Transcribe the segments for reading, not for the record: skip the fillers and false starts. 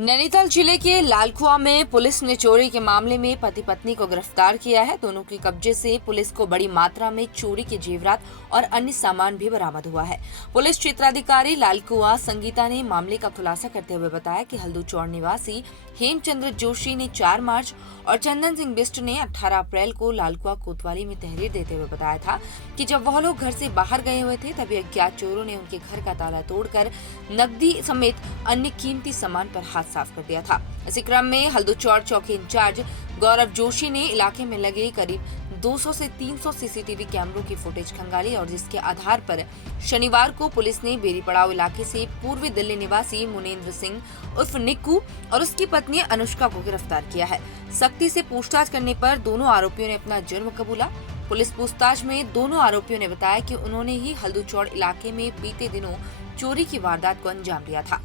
नैनीताल जिले के लालकुआ में पुलिस ने चोरी के मामले में पति पत्नी को गिरफ्तार किया है। दोनों के कब्जे से पुलिस को बड़ी मात्रा में चोरी के जेवरात और अन्य सामान भी बरामद हुआ है। पुलिस क्षेत्राधिकारी लालकुआ संगीता ने मामले का खुलासा करते हुए बताया कि हल्दूचौड़ निवासी हेमचंद्र जोशी ने 4 मार्च और चंदन सिंह बिष्ट ने 18 अप्रैल को लालकुआ कोतवाली में तहरीर देते हुए बताया था कि जब वह लोग घर से बाहर गए हुए थे तभी अज्ञात चोरों ने उनके घर का ताला तोड़कर नकदी समेत अन्य कीमती सामान पर हाथ साफ कर दिया था। इसी क्रम में हल्दूचौड़ चौकी इंचार्ज गौरव जोशी ने इलाके में लगे करीब 200 से 300 सीसीटीवी कैमरों की फुटेज खंगाली और जिसके आधार पर शनिवार को पुलिस ने बेरी पड़ाव इलाके से पूर्वी दिल्ली निवासी मुनेंद्र सिंह उर्फ निक्कू और उसकी पत्नी अनुष्का को गिरफ्तार किया है। सख्ती से पूछताछ करने पर दोनों आरोपियों ने अपना जुर्म कबूला। पुलिस पूछताछ में दोनों आरोपियों ने बताया कि उन्होंने ही हल्दूचौड़ इलाके में बीते दिनों चोरी की वारदात को अंजाम दिया था।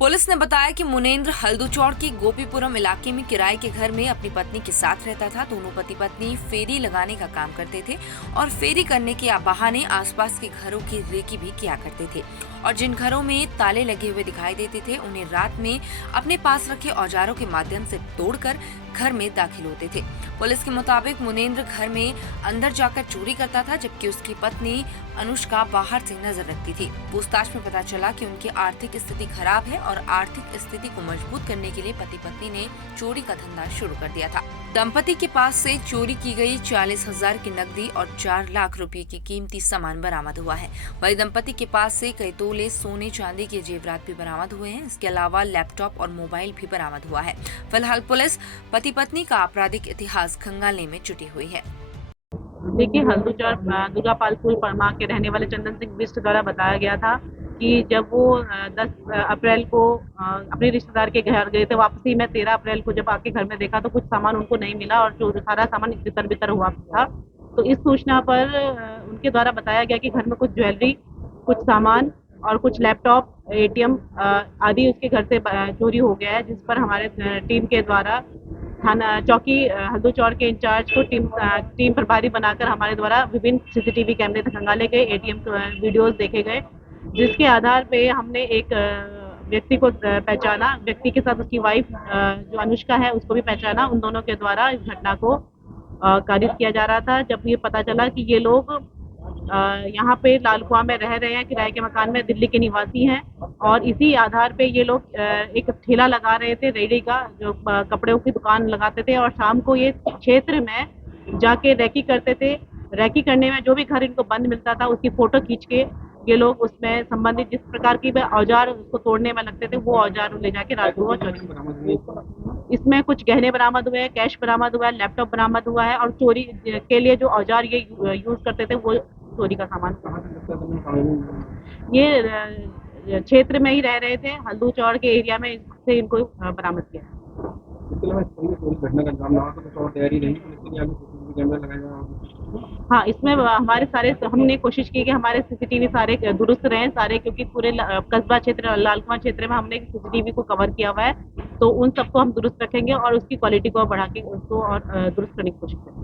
पुलिस ने बताया कि मुनेंद्र हल्दूचौड़ के गोपीपुरम इलाके में किराए के घर में अपनी पत्नी के साथ रहता था। दोनों पति पत्नी फेरी लगाने का काम करते थे और फेरी करने के बहाने आसपास के घरों की रेकी भी किया करते थे और जिन घरों में ताले लगे हुए दिखाई देते थे उन्हें रात में अपने पास रखे औजारों के माध्यम से तोड़कर घर में दाखिल होते थे। पुलिस के मुताबिक मुनेंद्र घर में अंदर जाकर चोरी करता था जबकि उसकी पत्नी अनुष्का बाहर से नजर रखती थी। पूछताछ में पता चला कि उनकी आर्थिक स्थिति खराब है और आर्थिक स्थिति को मजबूत करने के लिए पति पत्नी ने चोरी का धंधा शुरू कर दिया था। दंपति के पास से चोरी की गई 40,000 की नकदी और 4 लाख रुपए की कीमती सामान बरामद हुआ है। वही दंपति के पास से कई तोले सोने चांदी के जेवरात भी बरामद हुए हैं। इसके अलावा लैपटॉप और मोबाइल भी बरामद हुआ है। फिलहाल पुलिस पति पत्नी का आपराधिक इतिहास खंगालने में जुटी हुई है। देखिए, हल्दूचौड़ दुर्गापालपुर परमा के रहने वाले चंदन सिंह बिष्ट द्वारा बताया गया था कि जब वो 10 अप्रैल को अपने रिश्तेदार के घर गए थे, वापसी में 13 अप्रैल को जब आके घर में देखा तो कुछ सामान उनको नहीं मिला और जो सारा सामान तितर बितर हुआ था। तो इस सूचना पर उनके द्वारा बताया गया कि घर में कुछ ज्वेलरी, कुछ सामान और कुछ लैपटॉप, एटीएम आदि उसके घर से चोरी हो गया है, जिस पर हमारे टीम के द्वारा थाना चौकी हल्दूचौड़ के इंचार्ज को टीम प्रभारी बनाकर हमारे द्वारा विभिन्न सीसीटीवी कैमरे खंगाले गए, एटीएम वीडियोस देखे गए, जिसके आधार पे हमने एक व्यक्ति को पहचाना। व्यक्ति के साथ उसकी वाइफ जो अनुष्का है उसको भी पहचाना। उन दोनों के द्वारा इस घटना को कारित किया जा रहा था। जब ये पता चला कि ये लोग यहाँ पे लालकुआ में रह रहे हैं, किराए के मकान में, दिल्ली के निवासी हैं और इसी आधार पे ये लोग एक ठेला लगा रहे थे, रेडी का, जो कपड़ों की दुकान लगाते थे और शाम को ये क्षेत्र में जाके रैकी करते थे। रैकी करने में जो भी घर इनको बंद मिलता था उसकी फोटो खींच के ये लोग उसमें संबंधित जिस प्रकार की औजार उसको तोड़ने में लगते थे वो औजार ले जाके रात को चोरी। इसमें कुछ गहने बरामद हुए हैं, कैश बरामद हुआ है, लैपटॉप बरामद हुआ है और चोरी के लिए जो औजार ये यूज करते थे वो चोरी का सामान। ये क्षेत्र में ही रह रहे थे, हल्दूचौड़ के एरिया में से इनको बरामद किया। हाँ, इसमें हमारे सारे हमने कोशिश की कि हमारे सीसीटीवी सारे दुरुस्त रहें सारे, क्योंकि पूरे कस्बा क्षेत्र, लालकुआं क्षेत्र में हमने सीसीटीवी को कवर किया हुआ है, तो उन सबको हम दुरुस्त रखेंगे और उसकी क्वालिटी को बढ़ा के उसको और दुरुस्त करने की कोशिश करेंगे।